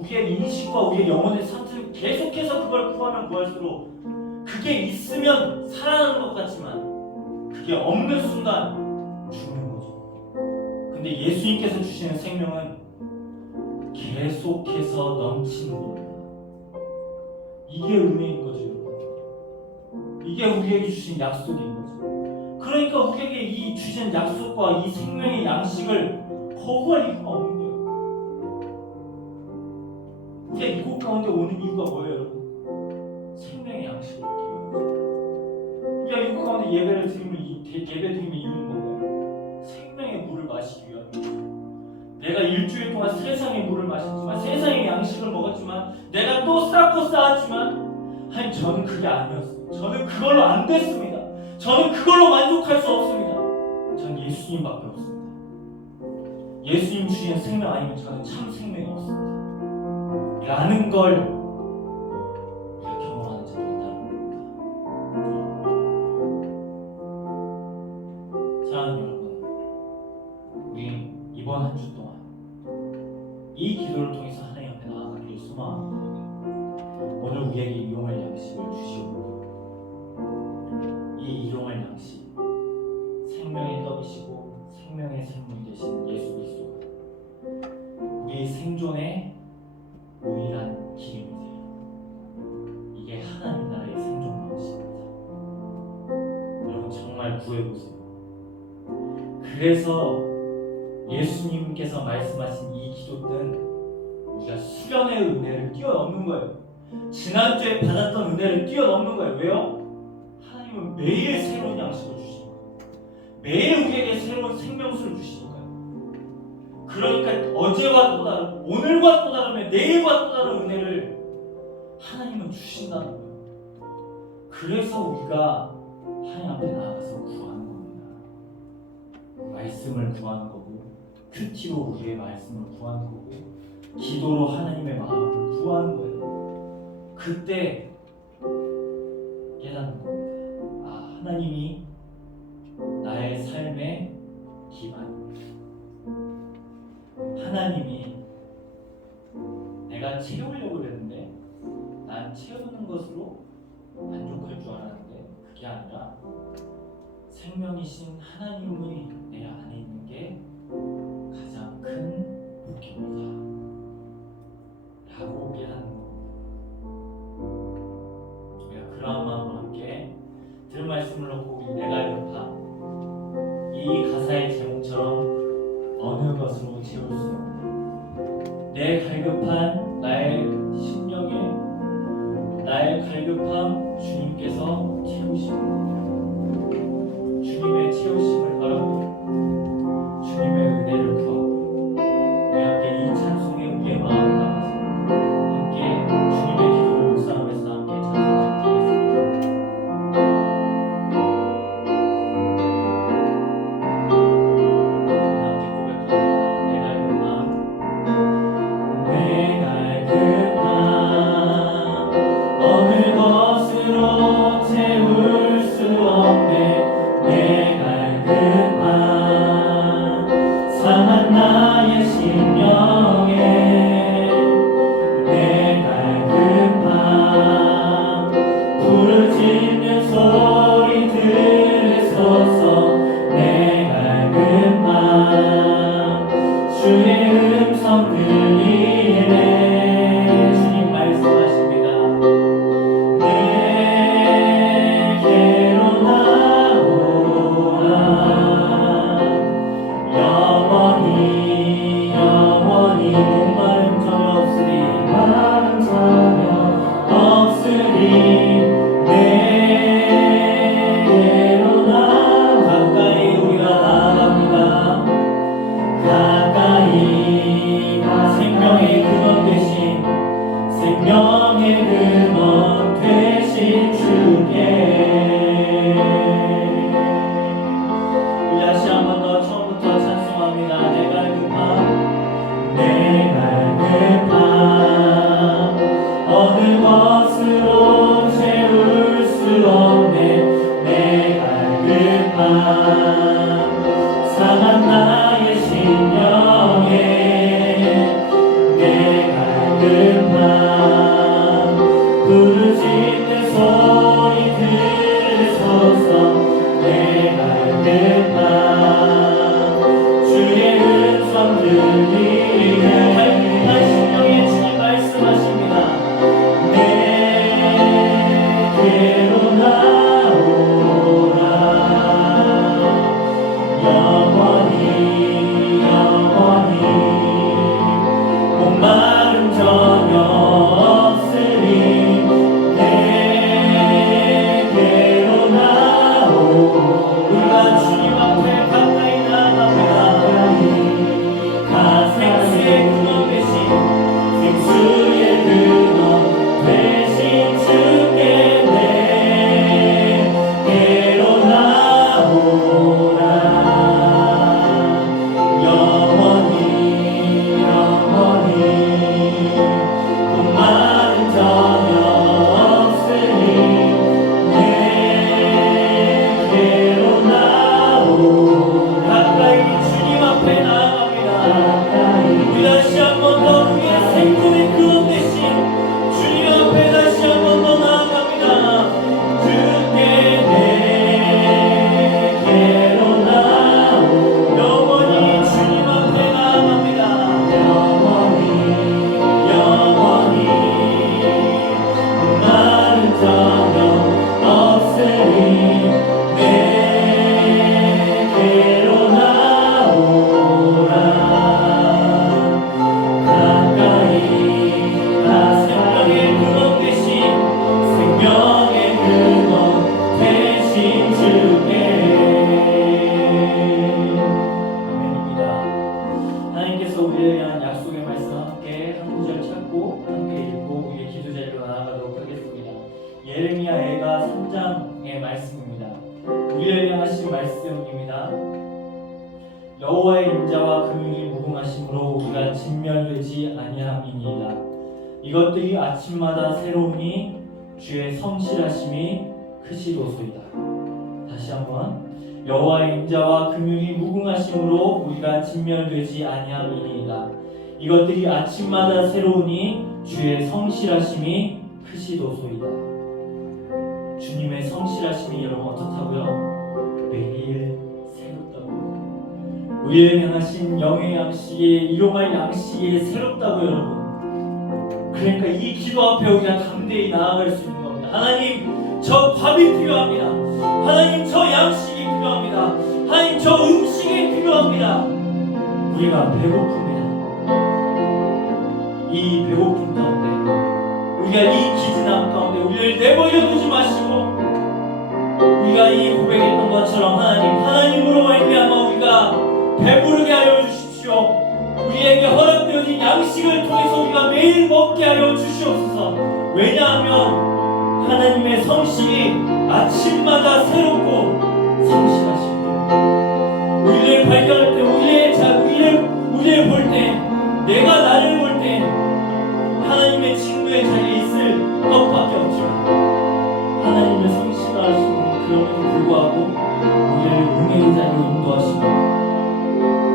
우리의 인식과 우리의 영혼의 상태를 계속해서 그걸 구하면 구할수록 그게 있으면 살아나는 것 같지만 그게 없는 순간 죽는 거죠. 근데 예수님께서 주시는 생명은 계속해서 넘치는 겁니다. 이게 은혜인 거죠. 이게 우리에게 주신 약속인 거죠. 그러니까 우리에게 이 주신 약속과 이 생명의 양식을 거부할 이유가 없는 거예요. 우리가 이곳 가운데 오는 이유가 뭐예요, 여러분? 생명의 양식을 얻기 위해서. 우리가 이곳 가운데 예배 드리는 이유는 뭔가요? 생명의 물을 마시기 위함이에요. 내가 일주일 동안 세상의 물을 마셨지만, 세상의 양식을 먹었지만, 내가 또 쌓고 쌓았지만, 아니 저는 그게 아니었어요. 저는 그걸로 안 됐습니다. 저는 그걸로 만족할 수 없습니다. 전 예수님밖에 없습니다. 예수님 주시는 생명 아니면 저는 참 생명이 없습니다. 라는 걸 우리가 경험하는 자들이 있다는 겁니다. 사랑하는 여러분, 우리 이번 한 주 동안 이 기도를 통해서 하나님 앞에 나아가기를 소망합니다. 오늘 우리에게 일용할 양식을 주시옵고 이 일용할 양식, 생명의 떡이시고 생명의 생물이 되신 예수 그리스도가 우리 생존의 유일한 길임이세요. 이게 하나님 나라의 생존 방식입니다. 여러분 정말 구해보세요. 그래서 예수님께서 말씀하신 이 기도는 우리가 수련의 은혜를 뛰어넘는 거예요. 지난주에 받았던 은혜를 뛰어넘는 거예요. 왜요? 하나님은 매일 새로운 양식을 주시는 거예요. 매일 우리에게 새로운 생명수를 주시는 거예요. 그러니까 어제와 또 다르고 오늘과 또 다르면 내일과 또 다른 은혜를 하나님은 주신다는 거예요. 그래서 우리가 하나님 앞에 나아가서 구하는 겁니다. 말씀을 구하는 거고, 큐티로 우리의 말씀을 구하는 거고, 기도로 하나님의 마음을 구하는 거예요. 그때 깨닫는 겁니다. 아, 하나님이 나의 삶의 기반입니다. 하나님이 내가 채우려고 그랬는데 난 채우는 것으로 만족할 줄 알았는데 그게 아니라 생명이신 하나님이 내 안에 있는 게 가장 큰 복입니다 라고 깨닫는 겁니다. 우리가 그러한 마음으로 함께 들은 말씀을 놓고 우리 내가 알파 이 가사의 제목처럼 어느 것으로 채울 수 없네. 내 갈급한 나의 심령에 나의 갈급함 주님께서 채우십니다. 주님의 채우심을 바라고 주님의 은혜를 구하고 우리 함께 이 찬송에 우리의 마음을 담아서 함께 주님의 기도를 묵상하면서 함께 찬송하도록 하겠습니다. 상한 나의 심령에 내 갈급함 전혀 없으니 내게로 나오. 우리가 주님 앞에 가까이 나갑니다. 생수의 근원 되신 생수의 근원 되신 주께 내게로 나오라. 영원히 영원히 목마른 전혀 없으니 내게로 나오. 가까이 주님 앞에 나아갑니다. 우리 다시 한 번 더 우리의 생명의 근원 되신 주님 앞에 다시 한 번 더 나아갑니다. 주께 내게로 나오. 영원히 주님 앞에 나아갑니다. 영원히 영원히 나는 전혀 없으니 내게로 나오라. 가까이 나 생명의 근원 되신 생명의 근원 되신 주께. 아멘입니다. 하나님께서 우리에 대한 약속의 말씀 함께 한 구절 찾고 함께 읽고 우리의 기도 자리로 나아가도록 하겠습니다. 예레미야 애가 3장의 말씀입니다. 우리를 향하신 말씀입니다. 여호와의 인자와 긍휼이 무궁하심으로 우리가 진멸되지 아니함이니이다. 이것들이 아침마다 새로우니 주의 성실하심이 크시도소이다. 다시 한번 여호와의 인자와 긍휼이 무궁하심으로 우리가 진멸되지 아니함이니이다. 이것들이 아침마다 새로우니 주의 성실하심이 크시도소이다. 주님의 성실하심이 여러분 어떻다고요? 매일 새롭다고요. 우리를 향하신 영의 양식에 일용할 양식이 새롭다고 여러분. 그러니까 이 기도 앞에 우리가 담대히 나아갈 수 있는 겁니다. 하나님 저 밥이 필요합니다. 하나님 저 양식이 필요합니다. 하나님 저 음식이 필요합니다. 우리가 배고픕니다. 이 배고픔 가운데 우리가 이 기진함 가운데 우리를 내버려 두지 마시고 우리가 이 고백했던 것처럼 하나님으로 말미암아 우리가 배부르게 하여 주십시오. 우리에게 허락되어진 양식을 통해서 우리가 매일 먹게 하여 주시옵소서. 왜냐하면 하나님의 성실이 아침마다 새롭고 성실하십니다. 우리를 발견할 때 우리를 볼 때 내가 나를 볼 때 하나님의 친구의 자리에 있을 것밖에 없지만 하나님의 성실하시고 그럼에도 불구하고 우리를 은혜의 자리로 인도하시고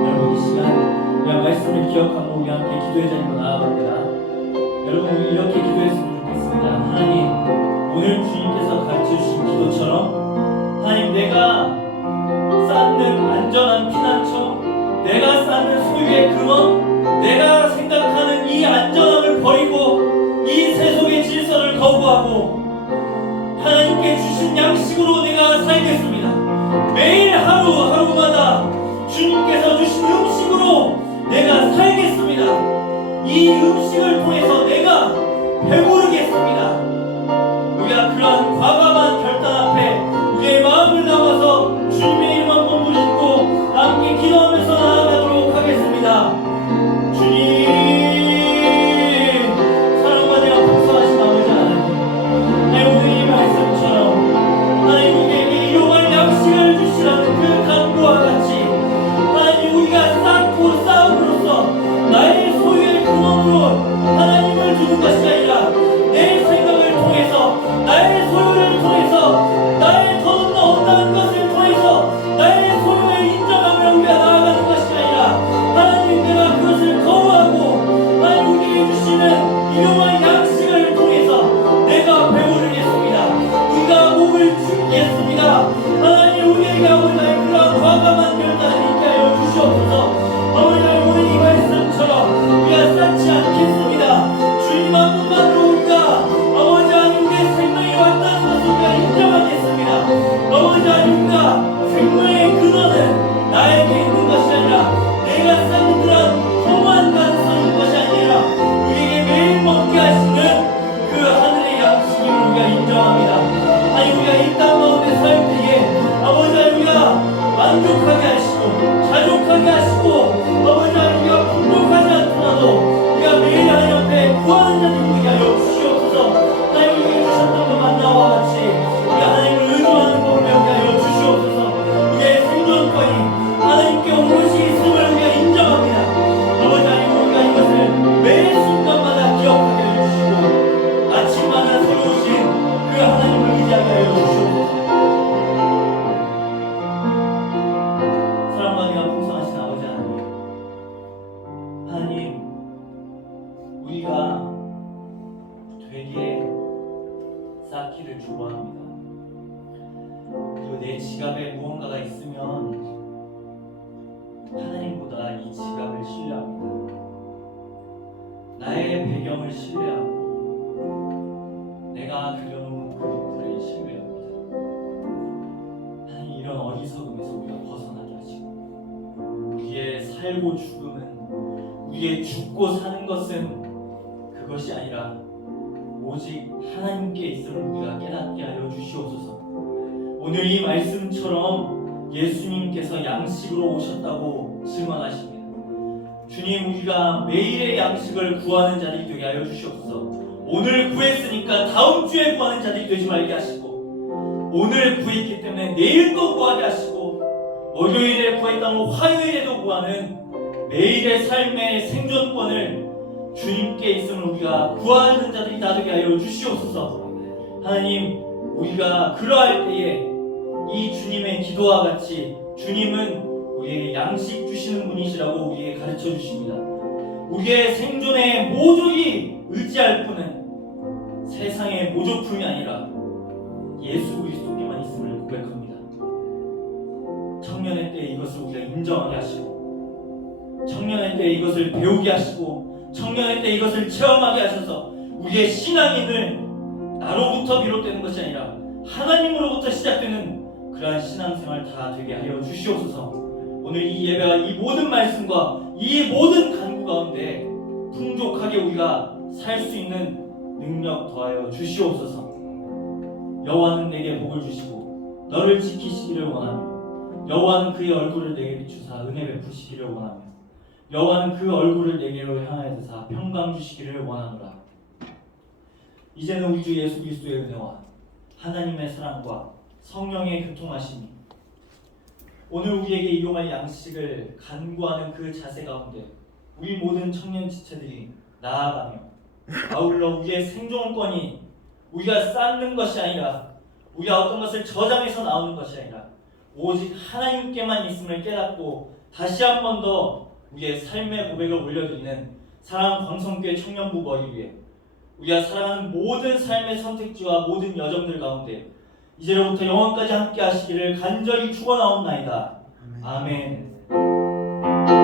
여러분 이 시간 그냥 말씀을 기억하고 우리 함께 기도의 자리로 나아갑니다. 여러분 이렇게 기도했으면 좋겠습니다. 하나님 오늘 주님께서 가르쳐주신 기도처럼 하나님 내가 쌓는 안전한 피난처 내가 쌓는 소유의 근원 내가 생각하는 이 안전함을 버리고 이 세속의 질서를 거부하고 하나님께 주신 양식으로 내가 살겠습니다. 매일 하루하루마다 주님께서 주신 음식으로 내가 살겠습니다. 이 음식을 통해서 내가 배부르겠습니다. 우리가 그런 과감한 결단 앞에 우리의 마음을 담아서 주님의 이름 한번 부르시고 함께 기도하면서 나아가도록 하겠습니다. 주님 사랑과 내가 복수하신 아버지 하나님 오늘 이 말씀처럼 하나님 우리에게 일용할 양식을 주시라는 그 간구와 같이 하나님 우리가 쌓고 쌓음으로써 나의 소유의 근원으로 하나님을 두는 것이 아니라 내 생각을 통해서 나의 소유를 통해서 우리가 되게 쌓기를 좋아합니다. 그리고 내 지갑에 무언가가 있으면 하나님보다 이 지갑을 신뢰합니다. 나의 배경을 신뢰하고 내가 그려놓은 그림들을 신뢰합니다. 하나님, 이런 어리석음에서 우리가 벗어나게 하시고, 우리의 살고 죽음은, 우리의 죽고 사는 것은 그것이 아니라 오직 하나님께 있음을 우리가 깨닫게 하여 주시옵소서. 오늘 이 말씀처럼 예수님께서 양식으로 오셨다고 증언하십니다. 주님, 우리가 매일의 양식을 구하는 자들이 되게 하여 주시옵소서. 오늘 구했으니까 다음 주에 구하는 자들이 되지 말게 하시고, 오늘 구했기 때문에 내일 또 구하게 하시고, 월요일에 구했다면 화요일에도 구하는 매일의 삶의 생존권을 주님께 있음을 우리가 구하는 자들이 다 되게 하여 주시옵소서. 하나님, 우리가 그러할 때에 이 주님의 기도와 같이 주님은 우리에게 양식 주시는 분이시라고 우리에게 가르쳐 주십니다. 우리의 생존의 모조리 의지할 분은 세상의 모조품이 아니라 예수 그리스도께만 있음을 고백합니다. 청년의 때에 이것을 우리가 인정하게 하시고, 청년의 때에 이것을 배우게 하시고, 청년의 때 이것을 체험하게 하셔서 우리의 신앙인을 나로부터 비롯되는 것이 아니라 하나님으로부터 시작되는 그러한 신앙생활 다 되게 하여 주시옵소서. 오늘 이 예배와 이 모든 말씀과 이 모든 간구 가운데 풍족하게 우리가 살 수 있는 능력 더하여 주시옵소서. 여호와는 내게 복을 주시고 너를 지키시기를 원하며, 여호와는 그의 얼굴을 내게 비추사 은혜 베푸시기를 원하며, 여호와는 그 얼굴을 내게로 향하여 드사 평강 주시기를 원하노라. 이제는 우리 주 예수 그리스도의 은혜와 하나님의 사랑과 성령의 교통하심이 오늘 우리에게 이용할 양식을 간구하는 그 자세 가운데 우리 모든 청년 지체들이 나아가며, 아울러 우리의 생존권이 우리가 쌓는 것이 아니라, 우리가 어떤 것을 저장해서 나오는 것이 아니라 오직 하나님께만 있음을 깨닫고 다시 한 번 더 우리의 삶의 고백을 올려드리는 사랑하는 광성교회 청년부 머리 위에 우리가 살아가는 모든 삶의 선택지와 모든 여정들 가운데 이제로부터 영원까지 함께 하시기를 간절히 축원하옵나이다. 아멘.